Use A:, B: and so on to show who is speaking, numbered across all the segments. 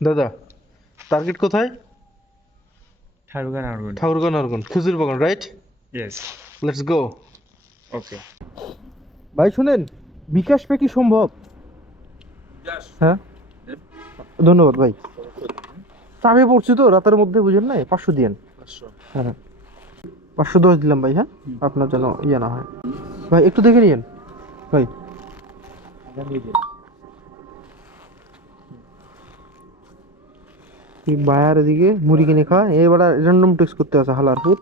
A: দাদা টার্গেট কোথায়?
B: ঠাকুরগান আরগুন
A: ঠাকুরগান আরগুন খেজুর বাগান right
B: yes
A: let's go
B: okay
A: ভাই শুনেন বিকাশ পে কি সম্ভব? হ্যাঁ? ধন্যবাদ ভাই। চাপে পড়ছি তো রাতের মধ্যে বুঝেন না পাঁচশো দিয়েন। হ্যাঁ। পাঁচশো দশ দিলাম ভাই হ্যাঁ? আপনার যেন ইয়ে না হয়। ভাই একটু দেখে নিয়েন। ভাই। বায়ার এদিকে, মুড়ি কিনে খায় এবার র্যান্ডম টেক্স করতে আছে হালারপুর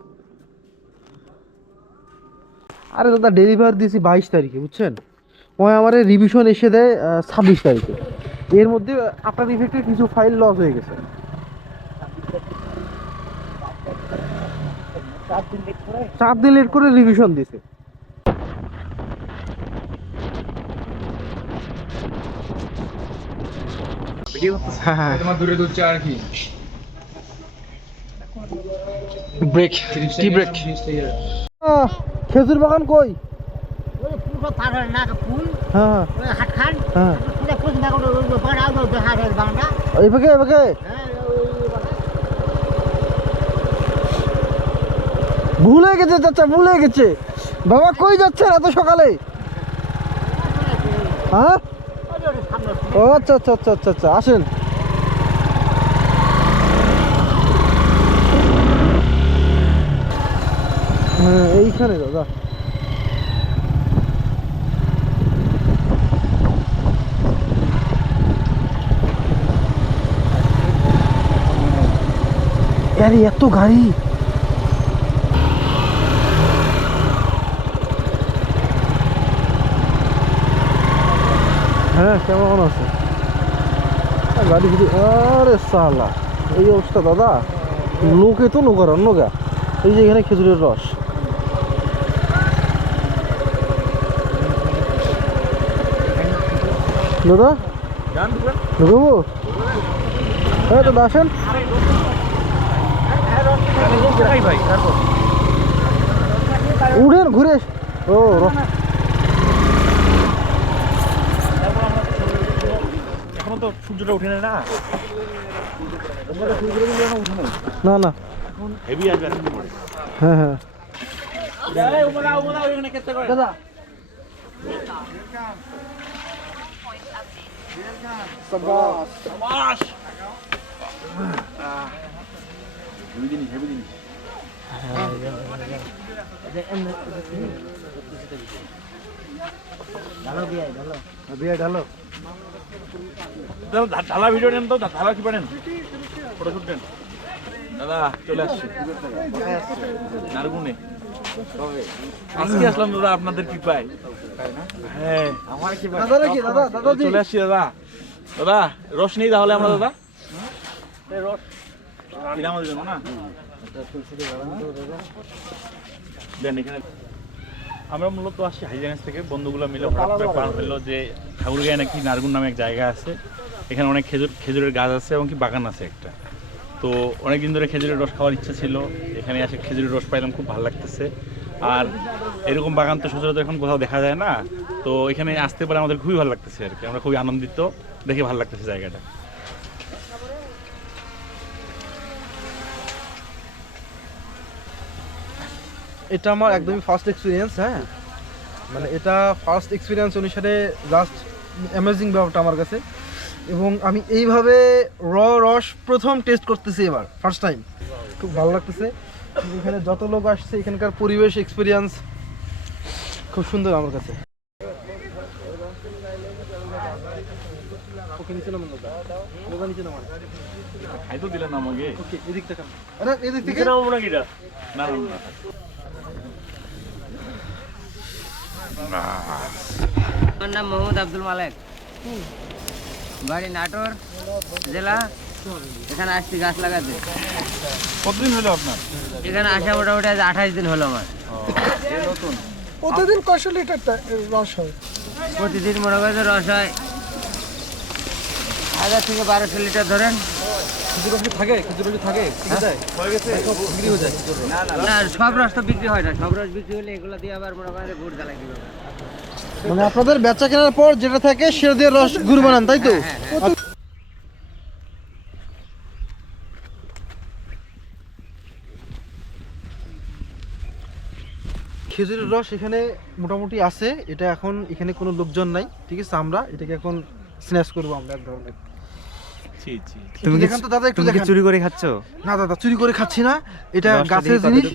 A: আরে দাদা ডেলিভার দিয়েছি বাইশ তারিখে, বুঝছেন? ওই আমার রিভিশন এসে দেয় ছাব্বিশ তারিখে। এর মধ্যে আপনার ইফেক্টে কিছু ফাইল লস হয়ে গেছে। চার দিন লেট করে রিভিশন দিছে। হ্যাঁ হ্যাঁ।
B: তোমার দূরে দূর আর কি?
A: ব্রেক টি ব্রেক খেজুর বাগান কই?
C: পার হয়
A: হ্যাঁ হ্যাঁ।
C: হ্যাঁ।
A: ভুলে গেছে চাচা ভুলে গেছে। বাবা কই যাচ্ছেন এত সকালে? হ্যাঁ? ও আচ্ছা আচ্ছা আচ্ছা আচ্ছা আচ্ছা আসেন। হ্যাঁ এইখানে দাদা। এত গাড়ি। হ্যাঁ কেমন আছে আ, গাড়ি ফিরি আরে সালা এই অবস্থা দাদা লোকে তো নৌকার নৌকা এই যে এখানে খেজুরের রস দাদা ঢুকবো হ্যাঁ দাদা আসেন
B: ভাই তারপর
A: উঠেন ঘুরে এস- ও রস
B: তো সূর্যটা উঠে না। না
A: না।
B: হেভি আসবে
A: হ্যাঁ হ্যাঁ।
C: দাদা। ভালো
A: বিয়ে ঢালো
B: দাদা ধা- ঢালা ভিডিও নেন তো ঢালা কি পারেন? ফটো শুট দেন। দাদা চলে আসছি। নারগুনে। আজকে আসলাম দাদা আপনাদের কৃপায়। হ্যাঁ। আমার কি?
A: দাদা কি দাদা দাদা
B: চলে আসছি দাদা। দাদা রস নেই তাহলে আমরা দাদা? রস। দিলাম আমাদের জন্য না? দেন এখানে। আমরা মূলত আসছি হাইজেন্স থেকে। বন্ধুগুলো মিলে হঠাৎ করে প্ল্যান হলো যে ঠাকুরগাঁয়ে নাকি নারগুন নামে এক জায়গা আছে। এখানে অনেক খেজুর, খেজুরের গাছ আছে এবং কি বাগান আছে একটা। তো অনেক দিন ধরে খেজুরের রস খাওয়ার ইচ্ছা ছিল। এখানে এসে খেজুরের রস পাইলাম, খুব ভালো লাগতেছে। আর এরকম বাগান তো সচরাচর এখন কোথাও দেখা যায় না। তো এখানে আসতে পারে আমাদের খুবই ভালো লাগতেছে আর কি। আমরা খুবই আনন্দিত। দেখে ভালো লাগতেছে জায়গাটা।
A: এটা আমার একদমই ফার্স্ট এক্সপিরিয়েন্স হ্যাঁ? মানে এটা ফার্স্ট এক্সপিরিয়েন্স অনুসারে জাস্ট অ্যামেজিং ব্যাপারটা আমার কাছে। এবং আমি এইভাবে র রস প্রথম টেস্ট করতেছি এবার ফার্স্ট টাইম খুব ভালো লাগতেছে। এখানে যত লোক আসছে এখানকার পরিবেশ এক্সপিরিয়েন্স খুব সুন্দর আমার কাছে।
D: আমার নাম মোহাম্মদ আব্দুল মালেক। বাড়ি নাটোর জেলা। এখানে আসছি গাছ লাগাতে।
B: কতদিন হলো আপনার?
D: এখানে আসা মোটামুটি আজ আঠাশ দিন হলো আমার।
A: প্রতিদিন কয়শো লিটার রস হয়?
D: প্রতিদিন মনে করে রস হয়। হাজার থেকে বারোশো লিটার ধরেন।
A: থাকে? থাকে? হয়ে। হয়ে
D: না সব রস তো বিক্রি হয় না। সব রস বিক্রি হলে এগুলো দিয়ে আবার মনে করেন গুড় জ্বালাই দিবে।
A: মানে আপনাদের বেচা কেনার পর যেটা থাকে সেটা দিয়ে রস গুড় বানান তাই তো?
D: হ্যাঁ, হ্যাঁ।
A: খেজুরের রস এখানে মোটামুটি আছে এটা এখন এখানে কোনো লোকজন নাই ঠিক আছে? আমরা এটাকে এখন স্ন্যাচ করব আমরা এক ধরনের।
E: তুমি কি
A: দাদা একটু
E: চুরি করে খাচ্ছ?
A: না দাদা চুরি করে খাচ্ছি না। এটা গাছের জিনিস।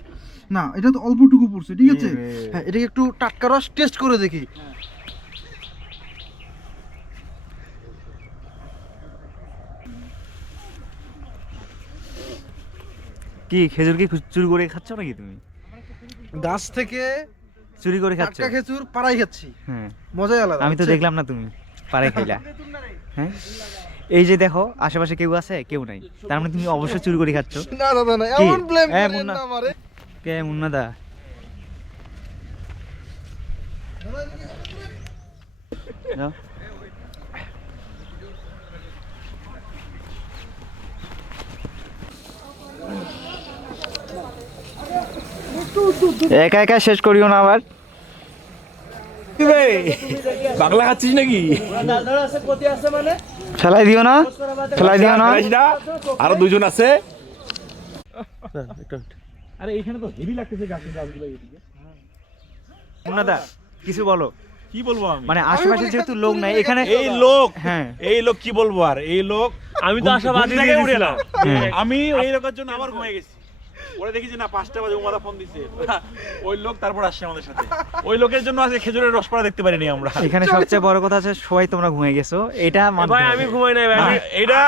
A: না এটা তো অল্পটুকু পড়ছে ঠিক আছে। হ্যাঁ এটাকে একটু টাটকা রস টেস্ট করে দেখি।
E: কি খেজুর কি চুরি করে খাচ্ছ নাকি তুমি?
A: গাছ থেকে
E: চুরি করে খাচ্ছ?
A: টাটকা খেজুর পাড়াই খাচ্ছি।
E: হ্যাঁ।
A: মজাই আলাদা
E: আমি তো দেখলাম না তুমি পারে খাইলা। হ্যাঁ? এই যে দেখো আশেপাশে কেউ আছে? কেউ নাই। তার মানে তুমি অবশ্যই চুরি করে খাচ্ছ।
A: না দাদা না এমন ব্লেম করেন না আমারে।
E: কে মুন্নাদা যাও। একা একা শেষ করিও না আবার।
B: বাংলা খাচ্ছিস নাকি?
E: ফেলাই দিও না? ফেলাই দিও না?
B: না? আরও দুজন আছে?
F: আরে এখানে তো হেভি লাগতেছে গাছের গাছগুলো এদিকে
E: মুন্নাদা কিছু বলো।
F: কি বলব আমি?
E: মানে আশেপাশে যেহেতু লোক নাই এখানে
B: এই লোক
E: হ্যাঁ।
B: এই লোক কি বলব আর? এই লোক
F: আমি তো আশাবাদী দিয়ে দিয়েছিলাম
E: হ্যাঁ।
B: আমি এই লোকের জন্য আবার ঘুমিয়ে গেছি। ওরা দেখি যে না পাঁচটা বাজে উমাদা ফোন দিছে। ওই লোক তারপর আসছে আমাদের সাথে। ওই লোকের জন্য আজকে খেজুরের রস পড়া দেখতে পারিনি আমরা।
E: এখানে সবচেয়ে বড় কথা আছে সবাই তোমরা ঘুমিয়ে গেছো। এটা
G: ভাই আমি ঘুমাই নাই ভাই। আমি-
B: এটা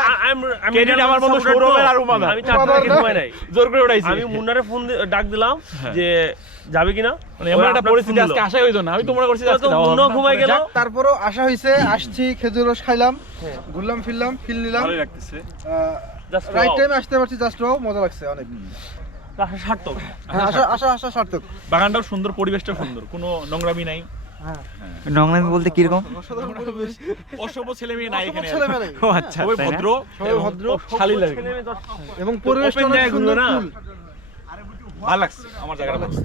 G: আমি
B: আমার বন্ধু সৌরভের আর উমাদার।
G: আমি চারটা ঘুমাই নাই।
B: জোর করে উঠাইছি।
G: আমি মুন্নারে ফোন ডাক দিলাম যে যাবে কিনা?
B: মানে এমন একটা পরিস্থিতি আজকে। হইতো না। আমি তো মনে করছি যে আজকে
G: মুন্না ঘুমাই গেল।
A: যাক, আশা হয়েছে আসছি খেজুর রস খাইলাম ঘুরলাম ফিরলাম ফিল নিলাম।
B: ভালোই লাগতেছে।
A: রাইট টাইমে আসতে পারছি জাস্ট মজা লাগছে অনেক।
G: আশা সার্থক।
A: হ্যাঁ, আশা আশা সার্থক।
B: বাগানটাও সুন্দর পরিবেশটা সুন্দর কোনো নোংরামি নাই।
A: হ্যাঁ।
E: নোংরামি বলতে কীরকম?
A: রকম।
B: অসভ্য ছেলে মেয়ে নাই এখানে
A: ছেলেমেয়ে নাই।
E: ও আচ্ছা
B: সবাই ভদ্র
A: সবাই ভদ্র।
B: শালীন লাগে।
A: এবং পরিবেশটা অনেক সুন্দর
G: না?
B: ভালো লাগছে আমার জায়গাটা ভালো লাগছে।